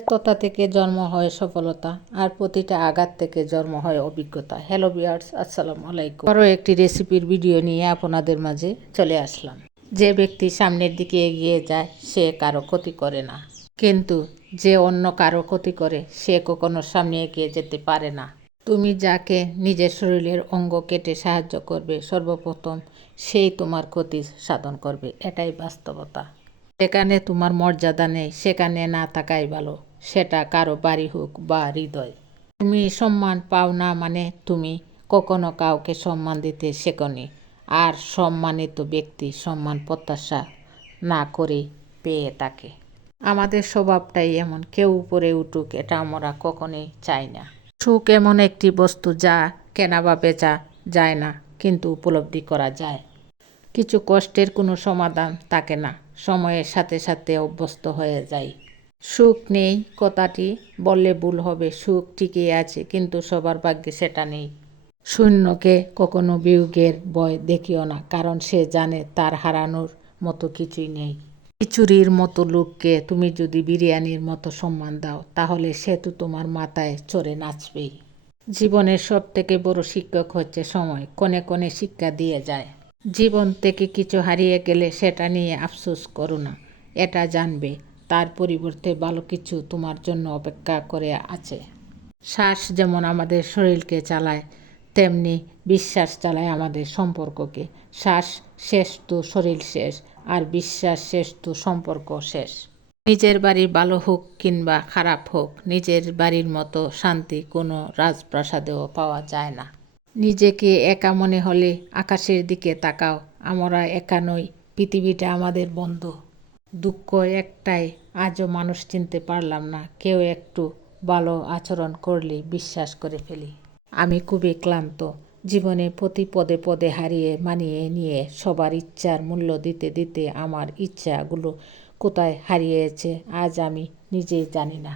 ব্যস্ততা থেকে জন্ম হয় সফলতা, আর প্রতিটা আঘাত থেকে জন্ম হয় অভিজ্ঞতা। হ্যালো বিয়ার্স আসসালামু আলাইকুম। আরও একটি রেসিপির ভিডিও নিয়ে আপনাদের মাঝে চলে আসলাম। যে ব্যক্তি সামনের দিকে এগিয়ে যায়, সে কারও ক্ষতি করে না। কিন্তু যে অন্য কারও ক্ষতি করে, সে কখনো সামনে এগিয়ে যেতে পারে না। তুমি যাকে নিজের শরীরের অঙ্গ কেটে সাহায্য করবে, সর্বপ্রথম সেই তোমার ক্ষতি সাধন করবে। এটাই বাস্তবতা। যেখানে তোমার মর্যাদা নেই, সেখানে না থাকাই ভালো। সেটা কারও বাড়ি হোক বা হৃদয়। তুমি সম্মান পাও না মানে তুমি কখনো কাউকে সম্মান দিতে শেখনি। আর সম্মানিত ব্যক্তি সম্মান প্রত্যাশা না করে পেয়ে থাকে। আমাদের স্বভাবটাই এমন, কেউ উপরে উঠুক এটা আমরা কখনোই চাই না। সুখ এমন একটি বস্তু যা কেনা বা বেচা যায় না, কিন্তু উপলব্ধি করা যায়। কিছু কষ্টের কোনো সমাধান থাকে না, সময়ের সাথে সাথে অভ্যস্ত হয়ে যায় সুখ নেই কথাটি, বললে ভুল হবে, সুখ ঠিকই আছে, কিন্তু সবার ভাগ্যে সেটা নেই। শূন্যকে কখনো বিয়োগের ভয় দেখিও না, কারণ সে জানে তার হারানোর মতো কিছুই নেই। খিচুড়ির মতো লোককে তুমি যদি বিরিয়ানির মতো সম্মান দাও, তাহলে সে তো তোমার মাথায় চড়ে নাচবেই। জীবনের সব থেকে বড় শিক্ষক হচ্ছে সময় কোনে কোনে শিক্ষা দিয়ে যায়। জীবন থেকে কিছু হারিয়ে গেলে সেটা নিয়ে আফসোস করো না, এটা জানবে। তার পরিবর্তে ভালো কিছু তোমার জন্য অপেক্ষা করে আছে। শ্বাস যেমন আমাদের শরীরকে চালায়, তেমনি বিশ্বাস চালায় আমাদের সম্পর্ককে। শ্বাস শেষ তো শরীর শেষ, আর বিশ্বাস শেষ তো সম্পর্ক শেষ। নিজের বাড়ি ভালো হোক কিংবা খারাপ হোক, নিজের বাড়ির মতো শান্তি কোনো রাজপ্রাসাদেও পাওয়া যায় না। নিজেকে একা মনে হলে আকাশের দিকে তাকাও, আমরা একা নই, পৃথিবীটা আমাদের বন্ধু। দুঃখ একটাই আজও মানুষ চিনতে পারলাম না, কেউ একটু ভালো আচরণ করলে বিশ্বাস করে ফেলি। আমি খুবই ক্লান্ত, জীবনে প্রতি পদে পদে হারিয়ে মানিয়ে নিয়ে সবার ইচ্ছার মূল্য দিতে দিতে আমার ইচ্ছাগুলো কোথায় হারিয়েছে আজ আমি নিজেই জানি না।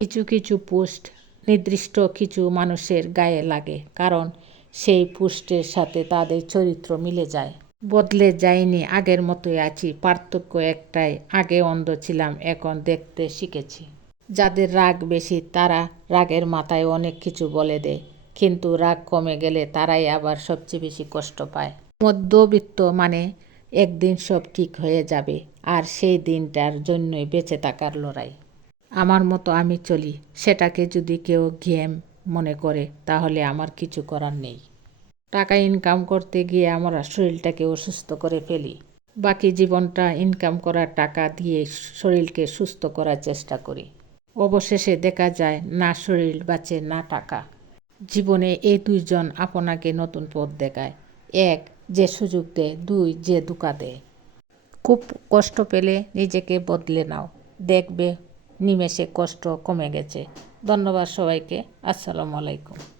কিছু কিছু পোস্ট নির্দিষ্ট কিছু মানুষের গায়ে লাগে, কারণ সেই পোস্টের সাথে তাদের চরিত্র মিলে যায়। বদলে যায়নি, আগের মতোই আছি। পার্থক্য একটাই, আগে অন্ধ ছিলাম, এখন দেখতে শিখেছি। যাদের রাগ বেশি, তারা রাগের মাথায় অনেক কিছু বলে দেয়। কিন্তু রাগ কমে গেলে তারাই আবার সবচেয়ে বেশি কষ্ট পায়। মধ্যবিত্ত মানে একদিন সব ঠিক হয়ে যাবে, আর সেই দিনটার জন্যই বেঁচে থাকার লড়াই। আমার মতো আমি চলি, সেটাকে যদি কেউ গেম মনে করে, তাহলে আমার কিছু করার নেই। টাকা ইনকাম করতে গিয়ে আমরা শরীরটাকে অসুস্থ করে ফেলি। বাকি জীবনটা ইনকাম করার টাকা দিয়ে শরীরকে সুস্থ করার চেষ্টা করি। অবশেষে দেখা যায়, না শরীর বাঁচে, না টাকা। জীবনে এই দুইজন আপনাকে নতুন পথ দেখায়। এক, যে সুযোগ দেয়। দুই, যে দুকা দেয়। খুব কষ্ট পেলে নিজেকে বদলে নাও। দেখবে নিমেষে কষ্ট কমে গেছে। ধন্যবাদ সবাইকে। আসসালামু আলাইকুম।